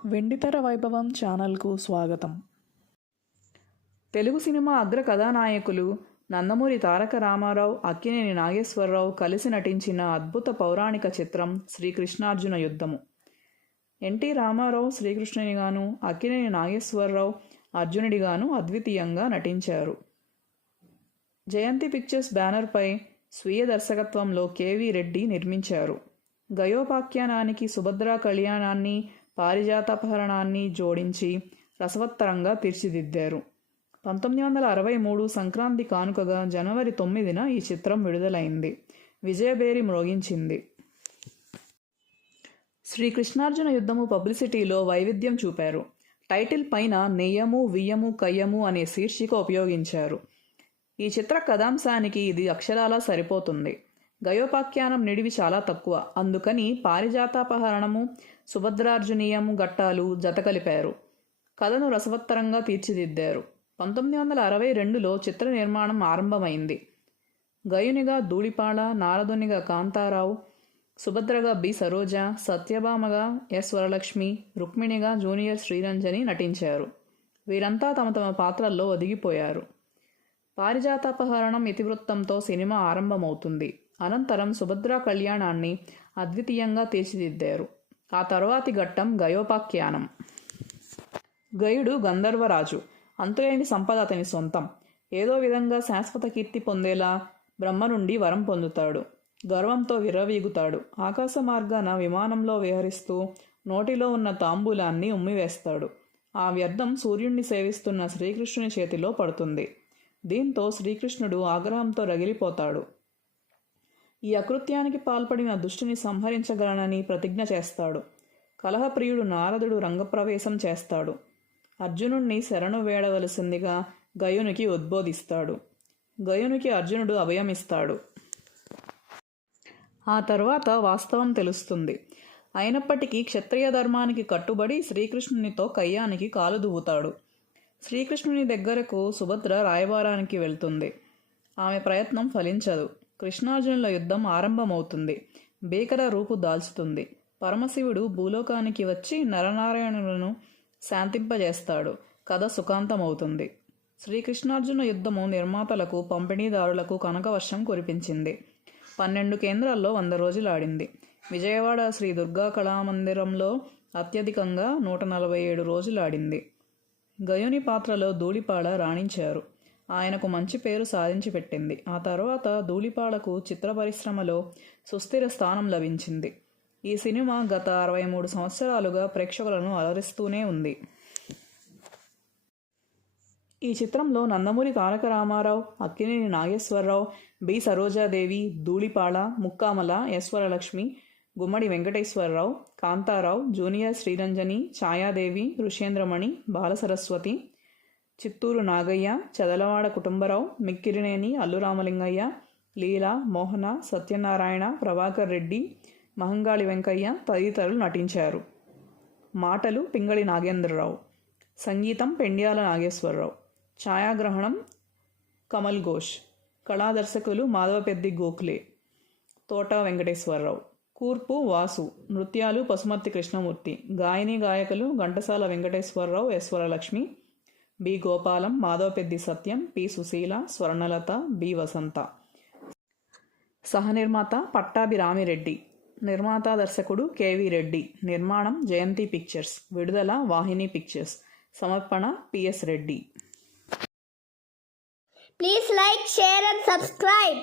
వెండితెర వైభవం ఛానల్కు స్వాగతం. తెలుగు సినిమా అగ్ర కథానాయకులు నందమూరి తారక రామారావు, అక్కినేని నాగేశ్వరరావు కలిసి నటించిన అద్భుత పౌరాణిక చిత్రం శ్రీకృష్ణార్జున యుద్ధము. ఎన్టీ రామారావు శ్రీకృష్ణునిగాను, అక్కినేని నాగేశ్వరరావు అర్జునుడిగాను అద్వితీయంగా నటించారు. జయంతి పిక్చర్స్ బ్యానర్పై స్వీయ దర్శకత్వంలో కెవి రెడ్డి నిర్మించారు. గయోపాఖ్యానానికి సుభద్రా కళ్యాణాన్ని, పారిజాతాపహరణాన్ని జోడించి రసవత్తరంగా తీర్చిదిద్దారు. 1963 సంక్రాంతి కానుకగా జనవరి 9న ఈ చిత్రం విడుదలైంది. విజయభేరి మ్రోగించింది. శ్రీకృష్ణార్జున యుద్ధము పబ్లిసిటీలో వైవిధ్యం చూపారు. టైటిల్ పైన నెయ్యము, వియ్యము, కయ్యము అనే శీర్షిక ఉపయోగించారు. ఈ చిత్ర కథాంశానికి ఇది అక్షరాలా సరిపోతుంది. గయోపాఖ్యానం నిడివి చాలా తక్కువ, అందుకని పారిజాతాపహరణము, సుభద్రార్జునీయము ఘట్టాలు జతకలిపారు. కథను రసవత్తరంగా తీర్చిదిద్దారు. 1962లో చిత్ర నిర్మాణం ఆరంభమైంది. గయునిగా ధూళిపాళ, నారదునిగా కాంతారావు, సుభద్రగా బి సరోజ, సత్యభామగా ఎస్ వరలక్ష్మి, రుక్మిణిగా జూనియర్ శ్రీరంజని నటించారు. వీరంతా తమ తమ పాత్రల్లో ఒదిగిపోయారు. పారిజాతాపహరణం ఇతివృత్తంతో సినిమా ఆరంభమవుతుంది. అనంతరం సుభద్రా కళ్యాణాన్ని అద్వితీయంగా తీర్చిదిద్దారు. ఆ తరువాతి ఘట్టం గయోపాఖ్యానం. గయుడు గంధర్వరాజు, అంతులేని సంపద అతని సొంతం. ఏదో విధంగా శాశ్వత కీర్తి పొందేలా బ్రహ్మ నుండి వరం పొందుతాడు. గర్వంతో విర్రవీగుతాడు. ఆకాశ మార్గాన విమానంలో విహరిస్తూ నోటిలో ఉన్న తాంబూలాన్ని ఉమ్మివేస్తాడు. ఆ వ్యర్థం సూర్యుణ్ణి సేవిస్తున్న శ్రీకృష్ణుని చేతిలో పడుతుంది. దీంతో శ్రీకృష్ణుడు ఆగ్రహంతో రగిలిపోతాడు. ఈ అకృత్యానికి పాల్పడిన దుష్టుని సంహరించగలనని ప్రతిజ్ఞ చేస్తాడు. కలహప్రియుడు నారదుడు రంగప్రవేశం చేస్తాడు. అర్జునుణ్ణి శరణు వేడవలసిందిగా గయునికి ఉద్బోధిస్తాడు. గయునికి అర్జునుడు అభయమిస్తాడు. ఆ తర్వాత వాస్తవం తెలుస్తుంది. అయినప్పటికీ క్షత్రియ ధర్మానికి కట్టుబడి శ్రీకృష్ణునితో కయ్యానికి కాలు దువ్వుతాడు. శ్రీకృష్ణుని దగ్గరకు సుభద్ర రాయబారానికి వెళ్తుంది. ఆమె ప్రయత్నం ఫలించదు. కృష్ణార్జునుల యుద్ధం ఆరంభమవుతుంది. భీకర రూపు దాల్చుతుంది. పరమశివుడు భూలోకానికి వచ్చి నరనారాయణులను శాంతింపజేస్తాడు. కథ సుఖాంతమవుతుంది. శ్రీకృష్ణార్జున యుద్ధము నిర్మాతలకు, పంపిణీదారులకు కనకవర్షం కురిపించింది. 12 కేంద్రాల్లో 100 రోజులు ఆడింది. విజయవాడ శ్రీ దుర్గా కళామందిరంలో అత్యధికంగా 147 రోజులు ఆడింది. గయుని పాత్రలో ధూళిపాళ రాణించారు. ఆయనకు మంచి పేరు సాధించి పెట్టింది. ఆ తర్వాత ధూళిపాళకు చిత్ర పరిశ్రమలో సుస్థిర స్థానం లభించింది. ఈ సినిమా గత 63 సంవత్సరాలుగా ప్రేక్షకులను అలరిస్తూనే ఉంది. ఈ చిత్రంలో నందమూరి తారక రామారావు, అక్కినేని నాగేశ్వరరావు, బి సరోజాదేవి, ధూళిపాళ, ముక్కామల, ఎస్ వరలక్ష్మి, గుమ్మడి వెంకటేశ్వరరావు, కాంతారావు, జూనియర్ శ్రీరంజని, ఛాయాదేవి, ఋషేంద్రమణి, బాలసరస్వతి, చిత్తూరు నాగయ్య, చదలవాడ కుటుంబరావు, మిక్కిరినేని అల్లురామలింగయ్య, లీలా, మోహన, సత్యనారాయణ, ప్రభాకర్ రెడ్డి, మహంగాళి వెంకయ్య తదితరులు నటించారు. మాటలు పింగళి నాగేంద్రరావు, సంగీతం పెండ్యాల నాగేశ్వరరావు, ఛాయాగ్రహణం కమల్ ఘోష్, కళాదర్శకులు మాధవపెద్ది గోఖలే, తోట వెంకటేశ్వరరావు, కూర్పు వాసు, నృత్యాలు పసుమర్తి కృష్ణమూర్తి, గాయని గాయకులు ఘంటసాల వెంకటేశ్వరరావు, ఎస్ వరలక్ష్మి, బి గోపాలం, మాధవపెద్ది సత్యం, పి సుశీల, స్వర్ణలత, బి వసంత. సహనిర్మాత పట్టాభిరామిరెడ్డి, నిర్మాత దర్శకుడు కెవి రెడ్డి. నిర్మాణం జయంతి పిక్చర్స్. విడుదల వాహిని పిక్చర్స్. సమర్పణ PS Reddy. Please like, share and subscribe.